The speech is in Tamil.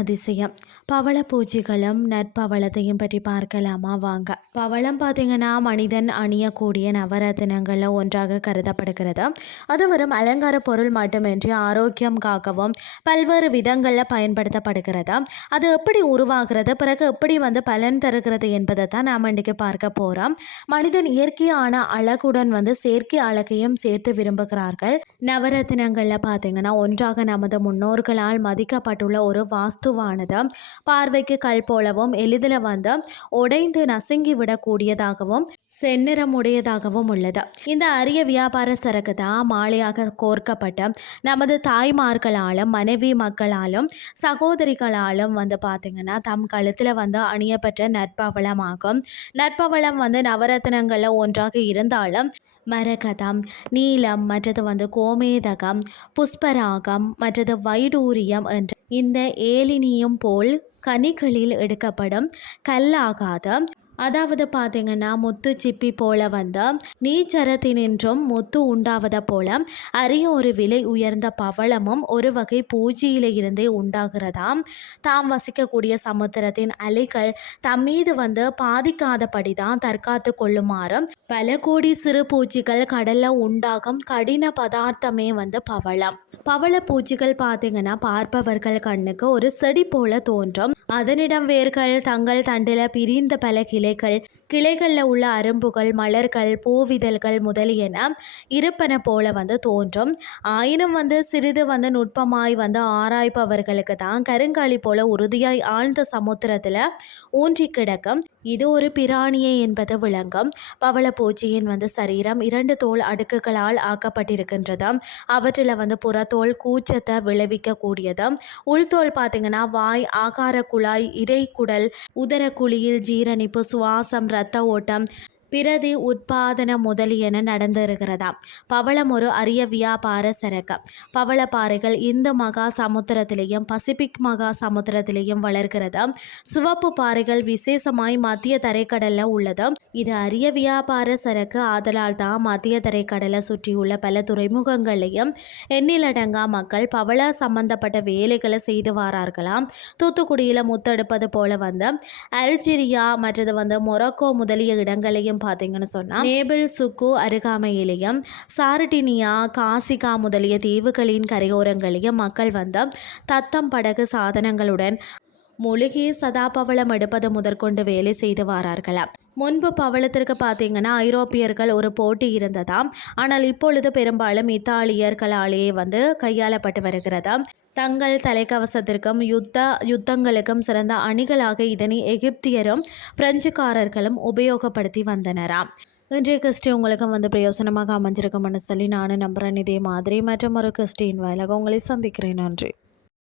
அதிசயம் பவள பூச்சிகளும் நற்பவளத்தையும் பற்றி பார்க்கலாமா வாங்க. பவளம் பார்த்தீங்கன்னா மனிதன் அணியக்கூடிய நவரத்தினங்களில் ஒன்றாக கருதப்படுகிறது. அது வெறும் அலங்கார பொருள் மட்டுமின்றி ஆரோக்கியம் காக்கவும் பல்வேறு விதங்களில் பயன்படுத்தப்படுகிறது. அது எப்படி உருவாகிறது, பிறகு எப்படி பலன் தருகிறது என்பதை தான் நாம் இன்றைக்கு பார்க்க போகிறோம். மனிதன் இயற்கையான அழகுடன் செயற்கை அழகையும் சேர்த்து விரும்புகிறார்கள். நவரத்தினங்களில் பார்த்தீங்கன்னா ஒன்றாக நமது முன்னோர்களால் மதிக்கப்பட்டுள்ள ஒரு வாஸ்துவானது பார்வைக்கு கல் போலவும் எளிதில் உடைந்து நசுங்கி விடக்கூடியதாகவும் செந்நிறமுடையதாகவும் உள்ளது. இந்த அரிய வியாபார சரக்கு தான் மாலையாக கோர்க்கப்பட்ட நமது தாய்மார்களாலும் மனைவி மக்களாலும் சகோதரிகளாலும் பார்த்தீங்கன்னா தம் கழுத்தில் அணியப்பட்ட நற்பவளமாகும். நற்பவளம் நவரத்தினங்களில் ஒன்றாக இருந்தாலும் மரகதம், நீலம், மற்றது கோமேதகம், புஷ்பராகம், மற்றது வைடூரியம் என்ற இந்த ஏலினியும் போல் கனிகளில் எடுக்கப்படும் கல்லாகாத, அதாவது பார்த்தீங்கன்னா முத்து சிப்பி போல நீச்சரத்தினின்றும் முத்து உண்டாவதை போல அரிய ஒரு விலை உயர்ந்த பவளமும் ஒரு வகை பூஜையில இருந்தே உண்டாகிறதாம். தாம் வசிக்கக்கூடிய சமுத்திரத்தின் அலைகள் தம் மீது பாதிக்காதபடி தான் தற்காத்து கொள்ளுமாறும் பல கோடி சிறு பூச்சிகள் கடல்ல உண்டாகும் கடின பதார்த்தமே பவளம். பவள பூச்சிகள் பார்த்தீங்கன்னா பார்ப்பவர்கள் கண்ணுக்கு ஒரு செடி போல தோன்றும். அதனிடம் வேர்கள், தங்கள் தண்டில பிரிந்த பல கிளைகளில் உள்ள அரும்புகள், மலர்கள், பூவிதழ்கள் முதலியன இருப்பன போல தோன்றும். ஆயினும் சிறிது நுட்பமாய் ஆராய்பவர்களுக்கு தான் கருங்காலி போல உறுதியாய் ஆழ்ந்த சமுத்திரத்தில் ஊன்றி கிடக்கும் இது ஒரு பிராணியே என்பது விளங்கும். பவளப்பூச்சியின் சரீரம் 2 தோல் அடுக்குகளால் ஆக்கப்பட்டிருக்கின்றது. அவற்றில் புறத்தோல் கூச்சத்தை விளைவிக்கக்கூடியது. உள்தோல் பார்த்தீங்கன்னா வாய், ஆகார குழாய், இறைக்குடல், உதரக்குழியில் ஜீரணிப்பு, சுவாசம், இரத்த ஓட்டம், பிரதி உட்பாதன முதலியன நடந்திருக்கிறதா. பவளம் ஒரு அரிய வியாபார சரக்கு. பவளப்பாறைகள் இந்து மகா சமுத்திரத்திலேயும் பசிபிக் மகா சமுத்திரத்திலேயும் வளர்கிறது. சிவப்பு பாறைகள் விசேஷமாய் மத்திய தரைக்கடலில் உள்ளது. இது அரிய வியாபார சரக்கு. ஆதலால் தான் மத்திய தரைக்கடலை சுற்றியுள்ள பல துறைமுகங்களையும் எண்ணிலடங்கா மக்கள் பவள சம்பந்தப்பட்ட வேலைகளை செய்து வரார்களாம். தூத்துக்குடியில் முத்தெடுப்பது போல அல்ஜீரியா மற்றது மொரோக்கோ முதலிய இடங்களையும் பார்த்தீங்கன்னு சொன்னால் நேபிள் சுக்கு அருகாமையிலேயும் சார்டினியா, காசிகா முதலிய தீவுகளின் கரையோரங்களையும் மக்கள் தத்தம் படகு சாதனங்களுடன் மூலிகை சதாபவளம் எடுப்பது முதற்கொண்டு வேலை செய்து வரார்களாம். முன்பு பவளத்திற்கு பார்த்தீங்கன்னா ஐரோப்பியர்கள் ஒரு போட்டி இருந்ததாம். ஆனால் இப்பொழுது பெரும்பாலும் இத்தாலியர்களாலேயே கையாளப்பட்டு வருகிறதா. தங்கள் தலைக்கவசத்திற்கும் யுத்தங்களுக்கும் சிறந்த அணிகளாக இதனை எகிப்தியரும் பிரெஞ்சுக்காரர்களும் உபயோகப்படுத்தி வந்தனராம். இன்றைய கிறிஸ்டி உங்களுக்கு பிரயோசனமாக அமைஞ்சிருக்கும்னு சொல்லி நானும் நம்புகிறேன். இதே மாதிரி மற்றும் ஒரு கிறிஸ்டின் வாயிலாக உங்களை சந்திக்கிறேன். நன்றி.